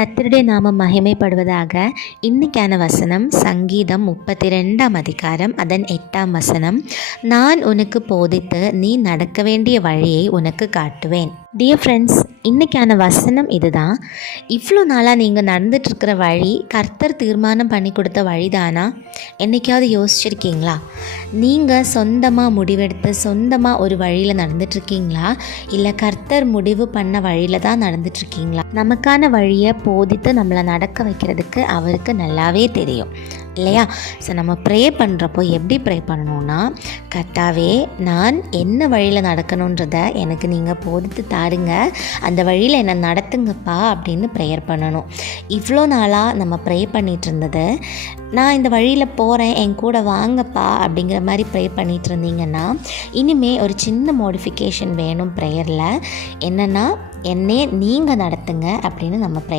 கர்த்தருடைய நாமம் மகிமைப்படுவதாக. இன்னைக்கான வசனம் சங்கீதம் 32ஆம் அதிகாரம் அதன் 8ஆம் வசனம். நான் உனக்கு போதித்து நீ நடக்க வேண்டிய வழியை உனக்கு காட்டுவேன். டியர் ஃப்ரெண்ட்ஸ், இன்றைக்கான வசனம் இதுதான். இவ்வளோ நாளாக நீங்கள் நடந்துட்டுருக்கிற வழி கர்த்தர் தீர்மானம் பண்ணி கொடுத்த வழிதானா? என்றைக்காவது யோசிச்சிருக்கீங்களா? நீங்கள் சொந்தமாக முடிவெடுத்து சொந்தமாக ஒரு வழியில் நடந்துட்டுருக்கீங்களா, இல்லை கர்த்தர் முடிவு பண்ண வழியில் தான் நடந்துட்டுருக்கீங்களா? நமக்கான வழியை போதித்து நம்மளை நடக்க வைக்கிறதுக்கு அவருக்கு நல்லாவே தெரியும் இல்லையா? ஸோ நம்ம ப்ரே பண்ணுறப்போ எப்படி ப்ரே பண்ணணுன்னா, கர்த்தாவே நான் என்ன வழியில் நடக்கணுன்றதை எனக்கு நீங்கள் போதித்து தாருங்க, அந்த வழியில் என்னை நடத்துங்கப்பா அப்படின்னு ப்ரேயர் பண்ணணும். இவ்வளோ நாளாக நம்ம ப்ரே பண்ணிகிட்டு இருந்தது, நான் இந்த வழியில் போகிறேன் என் கூட வாங்கப்பா அப்படிங்கிற மாதிரி ப்ரே பண்ணிகிட்டு இருந்தீங்கன்னா, இனிமேல் ஒரு சின்ன மாடிஃபிகேஷன் வேணும் ப்ரேயரில். என்னென்னா, என்னே நீங்கள் நடத்துங்க அப்படின்னு நம்ம ப்ரே